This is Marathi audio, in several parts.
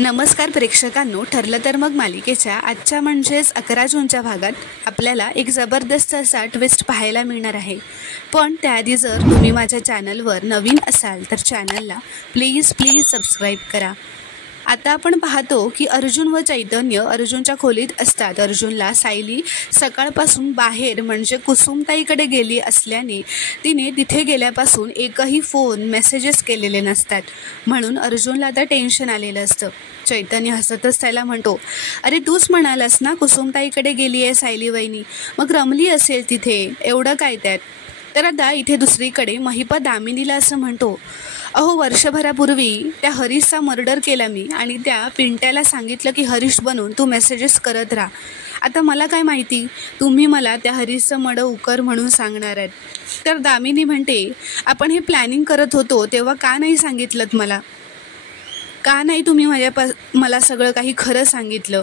नमस्कार प्रेक्षकांनो, ठरलं तर मग मालिकेच्या आजच्या म्हणजेच 11 जूनच्या भागात आपल्याला एक जबरदस्त असा ट्विस्ट पाहायला मिळणार आहे. पण त्याआधी जर तुम्ही माझ्या चॅनलवर नवीन असाल तर चॅनलला प्लीज सबस्क्राईब करा. आता आपण पाहतो की अर्जुन व चैतन्य अर्जुनच्या खोलीत असतात. अर्जुनला सायली सकाळपासून बाहेर म्हणजे कुसुमताईकडे गेली असल्याने तिने तिथे गेल्यापासून एकही फोन मेसेजेस केलेले नसतात, म्हणून अर्जुनला आता टेन्शन आलेलं असतं. चैतन्य हसतच त्याला म्हणतो, अरे तूच म्हणालास ना कुसुमताईकडे गेली आहे सायली वहिनी, मग रमली असेल तिथे, एवढं काय त्यात. तर आता इथे दुसरीकडे महिपत दामिनीला असं म्हणतो, अहो वर्षभरापूर्वी त्या हरीशचा मर्डर केला मी आणि त्या पिंट्याला सांगितलं की हरीश बनून तू मेसेजेस करत राहा. आता मला काय माहिती तुम्ही मला त्या हरीशचं मड उकर म्हणून सांगणार आहेत. तर दामिनी म्हणते, आपण हे प्लॅनिंग करत होतो तेव्हा का नाही सांगितलं मला, का नाही तुम्ही मला सगळं काही खरं सांगितलं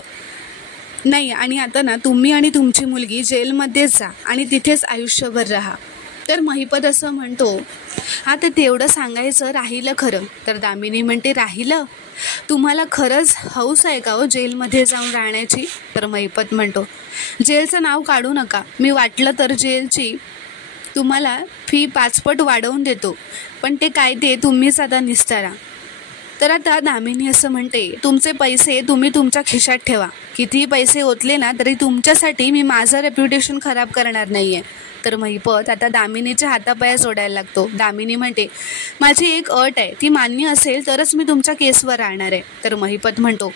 नाही. आणि आता ना तुम्ही आणि तुमची मुलगी जेलमध्येच जा आणि तिथेच आयुष्यभर राहा. तर महिपत असं म्हणतो, हा तर तेवढं सांगायचं राहिलं खरं. तर दामिनी म्हणते, राहिलं? तुम्हाला खरंच हौस आहे का हो जेलमध्ये जाऊन राहण्याची. तर महिपत म्हणतो, जेलचं नाव काढू नका, मी वाटलं तर जेलची तुम्हाला फी 5 पट वाढवून देतो, पण ते काय ते तुम्हीच आता निस्तारा. तर आता दामिनी असं म्हणते, तुमचे पैसे तुम्ही तुमच्या खिशात ठेवा, कितीही पैसे ओतले ना तरी तुमच्यासाठी मी माझं रेप्युटेशन खराब करणार नाही आहे. तर महिपत आता दामिनीच्या हातापाया जोडायला लागतो. दामिनी म्हणते, माझी एक अट आहे, ती मान्य असेल तरच मी तुमच्या केसवर राहणार आहे. तर महिपत म्हणतो,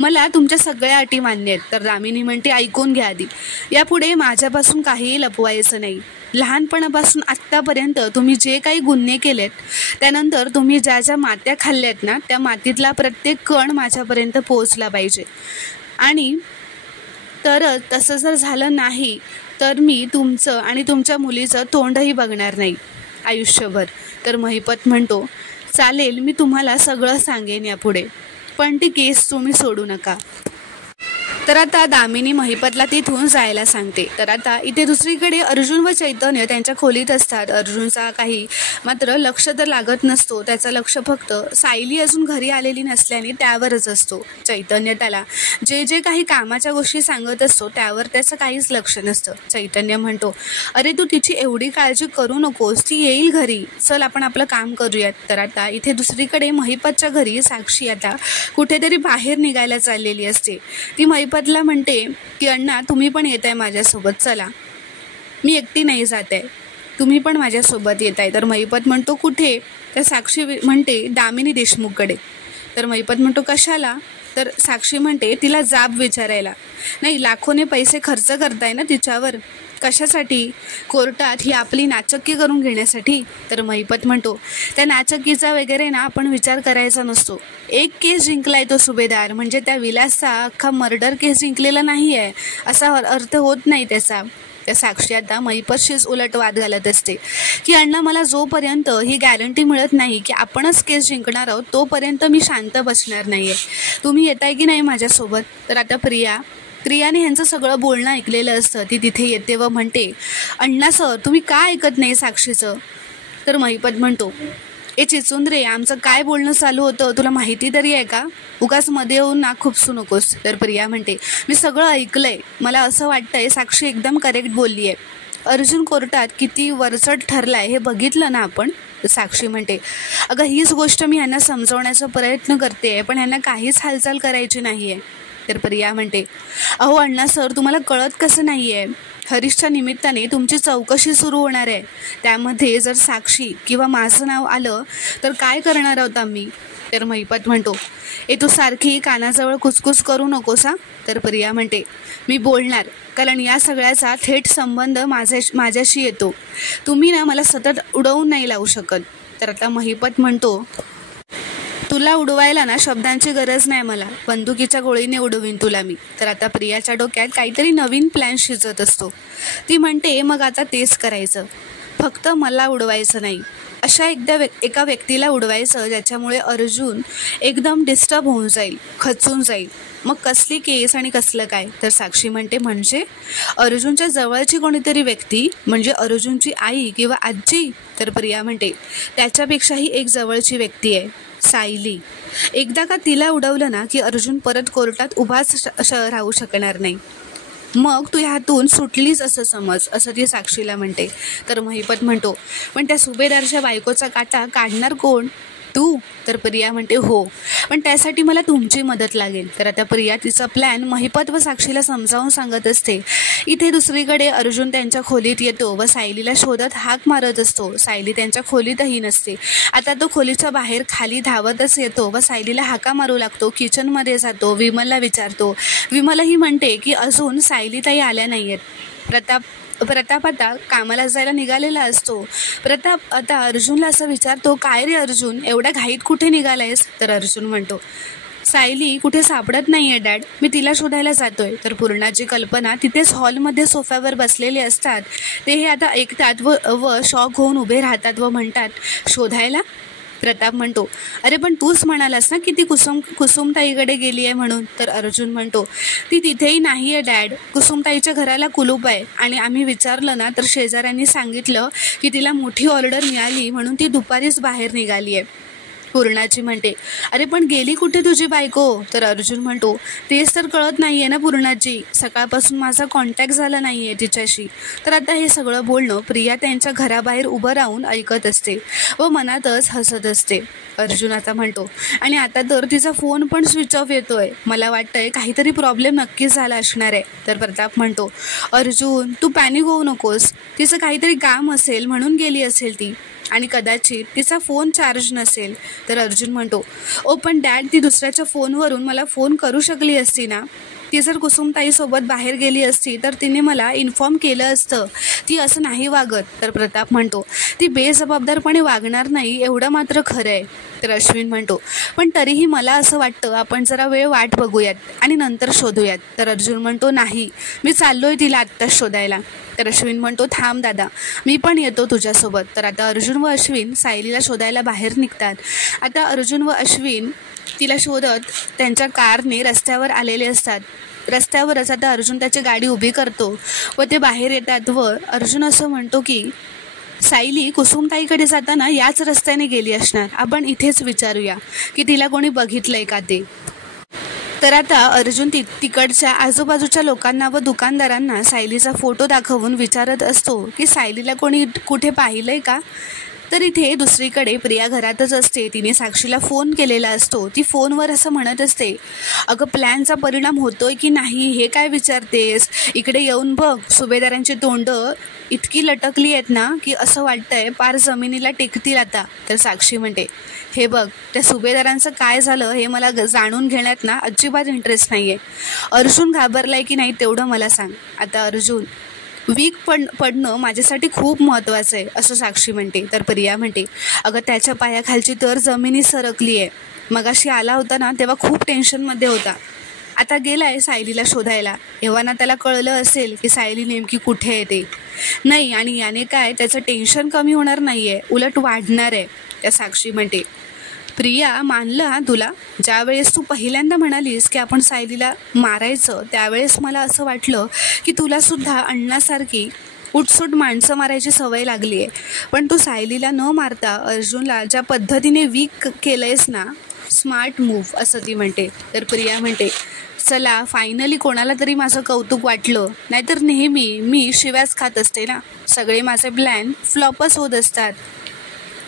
मला तुमच्या सगळ्या अटी मान्य आहेत. तर दामिनी म्हणते, ऐकून घ्या आधी, यापुढे माझ्यापासून काहीही लपवायचं नाही. लहानपणापासून आत्तापर्यंत तुम्ही जे काही गुन्हे केलेत, त्यानंतर तुम्ही ज्या ज्या मात्या खाल्ल्यात ना, त्या मातीतला प्रत्येक कण माझ्यापर्यंत पोहोचला पाहिजे. आणि तरच तसं जर झालं नाही तर मी तुमचं आणि तुमच्या मुलीचं तोंडही बघणार नाही आयुष्यभर. तर महिपत म्हणतो, चालेल, मी तुम्हाला सगळं सांगेन यापुढे, पण ती केस तुम्ही सोडू नका. तर आता दामिनी महिपतला तिथून जायला सांगते. तर आता इथे दुसरीकडे अर्जुन व चैतन्य त्यांच्या खोलीत असतात. अर्जुनचा काही मात्र लक्ष तर लागत नसतो, त्याचं लक्ष फक्त सायली अजून घरी आलेली नसल्याने त्यावरच असतो. चैतन्य त्याला जे जे काही कामाच्या गोष्टी सांगत असतो त्यावर त्याचं काहीच लक्ष नसतं. चैतन्य म्हणतो, अरे तू तिची एवढी काळजी करू नकोस, ती येईल घरी, चल आपण आपलं काम करूयात. तर आता इथे दुसरीकडे महिपतच्या घरी साक्षी आता कुठेतरी बाहेर निघायला चाललेली असते. ती महिपतला म्हणते की अण्णा तुम्ही पण येत आहे माझ्यासोबत, चला, मी एकटी नाही जात आहे, तुम्ही पण माझ्यासोबत येत आहे. तर महिपत म्हणतो, कुठे. तर साक्षी म्हणते, दामिनी देशमुखकडे. तर महिपत म्हणतो, कशाला. तर साक्षी म्हणते, तिला जाब विचारायला. नाही, लाखोने पैसे खर्च करताय ना तिच्यावर, कशासाठी. कोर्टात ही आपली नाचक्की करून घेण्यासाठी. तर महिपत म्हणतो, त्या नाचक्कीचा वगैरे ना आपण विचार करायचा नसतो. एक केस जिंकलाय तो सुभेदार, म्हणजे त्या विलासचा अख्खा मर्डर केस जिंकलेला नाही आहे असा अर्थ होत नाही त्याचा. त्या साक्षी आता महिपतशीच उलट वाद घालत असते की अण्णा मला जोपर्यंत ही गॅरंटी मिळत नाही की आपणच केस जिंकणार आहोत तोपर्यंत मी शांत बसणार नाही आहे, तुम्ही येताय की नाही माझ्यासोबत. तर आता प्रियाने ह्यांचं सगळं बोलणं ऐकलेलं असतं. ती तिथे येते व म्हणते, अण्णा सर तुम्ही का ऐकत नाही साक्षीचं. तर महिपत म्हणतो, ए चिचुंद्रे, आमचं काय बोलणं चालू होतं तुला माहिती तरी आहे का, उगाच मध्ये येऊन नाक खुपसू नकोस. तर प्रिया म्हणते, मी सगळं ऐकलंय, मला असं वाटतंय साक्षी एकदम करेक्ट बोलली आहे. अर्जुन कोर्टात किती वरचढ ठरलाय हे बघितलं ना आपण. साक्षी म्हणते, अगं हीच गोष्ट मी ह्यांना समजवण्याचा प्रयत्न करते, पण ह्यांना काहीच हालचाल करायची नाही आहे. तर प्रिया म्हणते, अहो अण्णा सर तुम्हाला कळत कसं नाही आहे, हरीशच्या निमित्ताने तुमची चौकशी सुरू होणार आहे, त्यामध्ये जर साक्षी किंवा माझं नाव आलं तर काय करणार आहोत आम्ही. तर महिपत म्हणतो, तू सारखी कानाजवळ कुचकुच करू नकोस हा. तर प्रिया म्हणते, मी बोलणार, कारण या सगळ्याचा थेट संबंध माझ्याशी येतो, तुम्ही ना मला सतत उडवून नाही लावू शकत. तर आता महिपत म्हणतो, तुला उडवायला ना शब्दांची गरज नाही, मला बंदुकीच्या गोळीने उडवीन तुला मी. तर आता प्रियाच्या डोक्यात काहीतरी नवीन प्लॅन शिजत असतो. ती म्हणते, मग आता तेच करायचं, फक्त मला उडवायचं नाही, अशा एका व्यक्तीला उडवायचं ज्याच्यामुळे अर्जुन एकदम डिस्टर्ब होऊन जाईल, खचून जाईल. मग कसली केस आणि कसलं काय. तर साक्षी म्हणते, म्हणजे अर्जुनच्या जवळची कोणीतरी व्यक्ती, म्हणजे अर्जुनची आई किंवा आजी. तर प्रिया म्हणते, त्याच्यापेक्षाही एक जवळची व्यक्ती आहे. सायली. एकदा का तिला उडवलं ना की अर्जुन परत कोर्टात उभाच राहू शकणार नाही. मग तू ह्यातून सुटलीच असं समज, असं ती साक्षीला म्हणते. तर महिपत म्हणतो, पण त्या सुभेदारच्या बायकोचा काटा काढणार कोण? तू? तर प्रिया म्हणते हो, पण त्यासाठी मला तुमची मदत लागेल. तर आता प्रिया तिचा प्लॅन महिपत व साक्षीला समजावून सांगत असते. इथे दुसरीकडे अर्जुन त्यांच्या खोलीत येतो व सायलीला शोधत हाक मारत असतो. सायली त्यांच्या खोलीतही नसते. आता तो खोलीच्या बाहेर खाली धावतच येतो व सायलीला हाका मारू लागतो. किचनमध्ये जातो, विमलला विचारतो. विमलही म्हणते की अजून सायलीताई आल्या नाही आहेत. प्रताप आता कामाला जायला निघालेला असतो. प्रताप आता अर्जुनला असं विचारतो, काय रे अर्जुन, एवढ्या घाईत कुठे निघालायस? तर अर्जुन म्हणतो, सायली कुठे सापडत नाहीये डॅड, मी तिला शोधायला जातोय. तर पूर्णाची कल्पना तिथेच हॉलमध्ये सोफ्यावर बसलेले असतात. ते हे आता ऐकतात व शॉक होऊन उभे राहतात व म्हणतात, शोधायला? प्रताप म्हणतो, अरे पण तूच म्हणालास ना की ती कुसुमताईकडे गेली आहे म्हणून. तर अर्जुन म्हणतो, ती तिथेही नाही आहे डॅड, कुसुमताईच्या घराला कुलूप आहे आणि आम्ही विचारलं ना तर शेजाऱ्यांनी सांगितलं की तिला मोठी ऑर्डर मिळाली म्हणून ती दुपारीच बाहेर निघाली आहे. पूर्णाची म्हणते, अरे पण गेली कुठे तुझी बायको? तर अर्जुन म्हणतो, तेच तर कळत नाहीये ना पूर्णाची, सकाळपासून माझा कॉन्टॅक्ट झाला नाहीये तिच्याशी. तर आता हे सगळं बोलणं प्रिया त्यांच्या घराबाहेर उभं राहून ऐकत असते व मनातच हसत असते. अर्जुन आता म्हणतो, आणि आता तर तिचा फोन पण स्विच ऑफ येतोय, मला वाटतंय काहीतरी प्रॉब्लेम नक्कीच झाला असणार आहे. तर प्रताप म्हणतो, अर्जुन तू पॅनिक होऊ नकोस, तिचं काहीतरी काम असेल म्हणून गेली असेल ती, आणि कदाचित तिचा फोन चार्ज नसेल. तर अर्जुन म्हणतो, ओ पण डॅड, ती दुसऱ्याच्या फोनवरून मला फोन करू शकली असती ना, ती जर कुसुमताईसोबत बाहेर गेली असती तर तिने मला इन्फॉर्म केलं असतं, ती असं नाही वागत. तर प्रताप म्हणतो, ती बेजबाबदारपणे वागणार नाही एवढं मात्र खरं आहे. तर अश्विन म्हणतो, पण तरीही मला असं वाटतं आपण जरा वेळ वाट बघूयात आणि नंतर शोधूयात. तर अर्जुन म्हणतो, नाही, मी चाललोय तिला आत्ताच शोधायला. तर अश्विन म्हणतो, थांब दादा, मी पण येतो तुझ्यासोबत. तर आता अर्जुन व अश्विन सायलीला शोधायला बाहेर निघतात. आता अर्जुन व अश्विन तिला शोधत त्यांच्या कारने रस्त्यावर आलेले असतात. रस्त्यावरच आता अर्जुन त्याची गाडी उभी करतो व ते बाहेर येतात व अर्जुन असं म्हणतो की सायली कुसुमताईकडे जाताना याच रस्त्याने गेली असणार, आपण इथेच विचारूया की तिला कोणी बघितलंय का ते. तर आता अर्जुन तिकडच्या आजूबाजूच्या लोकांना व दुकानदारांना सायलीचा फोटो दाखवून विचारत असतो की सायलीला कोणी कुठे पाहिलंय का. तर इथे दुसरीकडे प्रिया घरातच असते. तिने साक्षीला फोन केलेला असतो. ती फोनवर असं म्हणत असते, अगं प्लॅनचा परिणाम होतोय की नाही हे काय विचारतेस, इकडे येऊन बघ, सुभेदारांची तोंडं इतकी लटकली आहेत ना की असं वाटतंय पार जमिनीला टेकतील आता. तर साक्षी म्हणते, हे बघ, त्या सुभेदारांचं काय झालं हे मला जाणून घेण्यात ना अजिबात इंटरेस्ट नाही आहे. अर्जुन घाबरलाय की नाही तेवढं मला सांग. आता अर्जुन वीक पडणं माझ्यासाठी खूप महत्त्वाचं आहे असं साक्षी म्हणते. तर प्रिया म्हणते, अगं त्याच्या पायाखालची तर जमिनी सरकली आहे, मगाशी आला होता ना तेव्हा खूप टेन्शनमध्ये होता, आता गेलाय सायलीला शोधायला, एव्हा ना त्याला कळलं असेल की सायली नेमकी कुठे आहे ते. नाही, आणि याने काय त्याचं टेन्शन कमी होणार नाही आहे, उलट वाढणार आहे. त्या साक्षी म्हणते, प्रिया, मानलं हा तुला, ज्यावेळेस तू पहिल्यांदा म्हणालीस की आपण सायलीला मारायचं त्यावेळेस मला असं वाटलं की तुलासुद्धा अण्णासारखी उठसूट माणसं मारायची सवय लागली आहे, पण तू सायलीला न मारता अर्जुनला ज्या पद्धतीने वीक केलंयस ना, स्मार्ट मूव्ह असं ती म्हणते. तर प्रिया म्हणते, चला फायनली कोणाला तरी माझं कौतुक वाटलं, नाहीतर नेहमी मी शिव्याच खात असते ना, सगळे माझे प्लॅन फ्लॉपच होत असतात,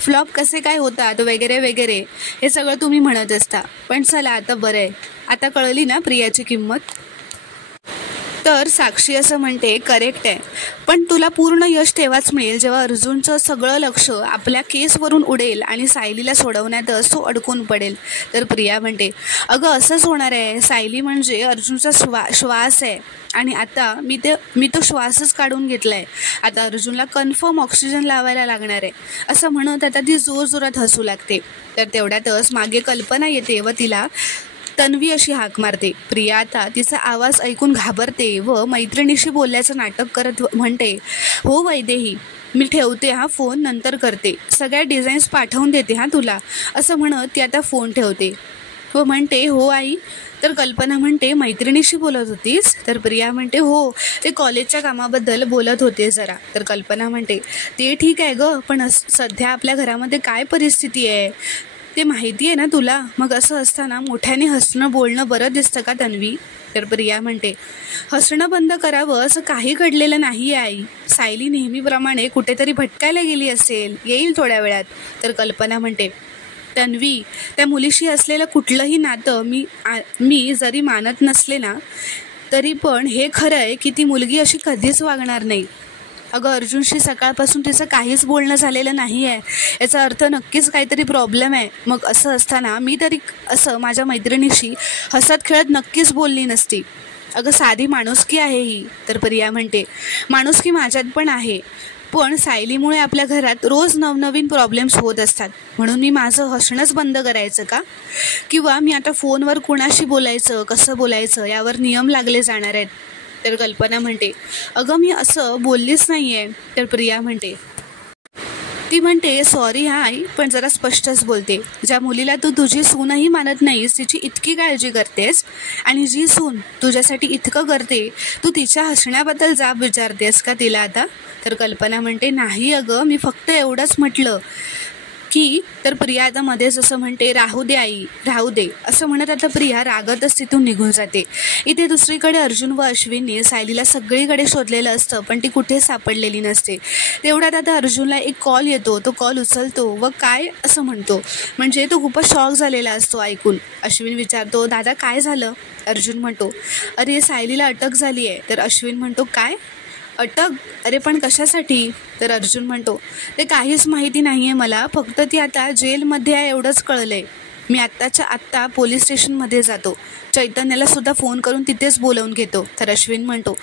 फ्लॉप कसे काय होतात वगैरे वगैरे हे सगळं तुम्ही म्हणत असता. पण चला आता बरं आहे, आता कळली ना प्रियाची किंमत. तर साक्षी असं म्हणते, करेक्ट आहे, पण तुला पूर्ण यश तेव्हाच मिळेल जेव्हा अर्जुनचं सगळं लक्ष आपल्या केसवरून उडेल आणि सायलीला सोडवण्यातच तो अडकून पडेल. तर प्रिया म्हणते, अगं असंच होणार आहे, सायली म्हणजे अर्जुनचा श्वास आहे आणि आता मी तो श्वासच काढून घेतला आहे, आता अर्जुनला कन्फर्म ऑक्सिजन लावायला लागणार आहे असं म्हणत आता ती जोरजोरात हसू लागते. तर तेवढ्यातच मागे कल्पना येते व तिला तन्वी अशी हाक मारते. प्रिया आता तिचा आवाज ऐकून घाबरते व मैत्रिणीशी बोलल्याचं नाटक करत म्हणते, हो वैदेही, मी ठेवते हा फोन, नंतर करते, सगळ्या डिझाईन्स पाठवून देते हा तुला, असं म्हणत ती आता फोन ठेवते व म्हणते, हो आई. तर कल्पना म्हणते, मैत्रिणीशी बोलत होतीस? तर प्रिया म्हणते, हो, ते कॉलेजच्या कामाबद्दल बोलत होते जरा. तर कल्पना म्हणते, ते ठीक आहे गं, पण सध्या आपल्या घरामध्ये काय परिस्थिती आहे ते माहिती आहे ना तुला. मग असं असताना मोठ्याने हसणं बोलणं बरं दिसतं का तन्वी? तर प्रिया म्हणते, हसणं बंद करावं असं काही घडलेलं नाही आहे आई. सायली नेहमीप्रमाणे कुठेतरी भटकायला गेली असेल, येईल थोड्या वेळात. तर कल्पना म्हणते, तन्वी, त्या मुलीशी असलेलं कुठलंही नातं मी जरी मानत नसले ना, तरी पण हे खरं आहे की ती मुलगी अशी कधीच वागणार नाही. अगं अर्जुनशी सकाळपासून तिचं काहीच बोलणं झालेलं नाही आहे. याचा अर्थ नक्कीच काहीतरी प्रॉब्लेम आहे. मग असं असताना मी तरी असं माझ्या मैत्रिणीशी हसत खेळत नक्कीच बोलली नसती. अगं साधी माणुसकी आहे ही. तर प्रिया म्हणते, माणुसकी माझ्यात पण आहे, पण सायलीमुळे आपल्या घरात रोज नवनवीन प्रॉब्लेम्स होत असतात. म्हणून मी माझं हसणंच बंद करायचं का? किंवा मी आता फोनवर कुणाशी बोलायचं, कसं बोलायचं यावर नियम लागले जाणार आहेत. तर कल्पना म्हणते, अगं मी असं बोललीच नाही आहे. तर प्रिया म्हणते, ती म्हणते, सॉरी हा आई, पण जरा स्पष्टच बोलते. ज्या मुलीला तू तुझी सूनही मानत नाहीस, तिची इतकी काळजी करतेस, आणि जी सून तुझ्यासाठी इतकं करते, तू तिच्या हसण्याबद्दल जाब विचारतेस का तिला आता? तर कल्पना म्हणते, नाही अगं, मी फक्त एवढंच म्हटलं की. तर प्रिया आता मध्येच असं म्हणते, राहू दे आई, राहू दे. असं म्हणत आता प्रिया रागतच तिथून निघून जाते. इथे दुसरीकडे अर्जुन व अश्विनने सायलीला सगळीकडे शोधलेलं असतं, पण ती कुठेच सापडलेली नसते. तेवढ्यात आता अर्जुनला एक कॉल येतो. तो कॉल उचलतो व काय असं म्हणतो, म्हणजे तो खूपच शॉक झालेला असतो ऐकून. अश्विन विचारतो, दादा काय झालं? अर्जुन म्हणतो, अरे सायलीला अटक झाली आहे. तर अश्विन म्हणतो, काय अटक? अरे पण कशासाठी? तर अर्जुन म्हणतो, ते काहीच माहिती नाही आहे मला, फक्त ती आता जेलमध्ये आहे एवढंच कळलं आहे. मी आत्ताच्या आत्ता पोलीस स्टेशनमध्ये जातो, चैतन्याला सुद्धा फोन करून तिथेच बोलावून घेतो. तर अश्विन म्हणतो,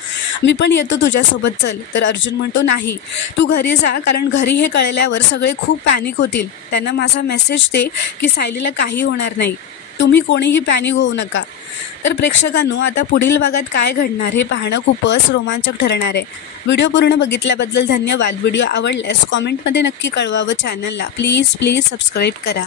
मी पण येतो तुझ्यासोबत, चल. तर अर्जुन म्हणतो, नाही, तू घरी जा, कारण घरी हे कळल्यावर सगळे खूप पॅनिक होतील. त्यांना माझा मेसेज दे की सायलीला काही होणार नाही, तुम्ही कोणीही पॅनिक होऊ नका. तर प्रेक्षकांनो, आता पुढील भागात काय घडणार हे पाहणं खूपच रोमांचक ठरणार आहे. व्हिडिओ पूर्ण बघितल्याबद्दल धन्यवाद. व्हिडिओ आवडल्यास कॉमेंटमध्ये नक्की कळवा व चॅनलला प्लीज सबस्क्राईब करा.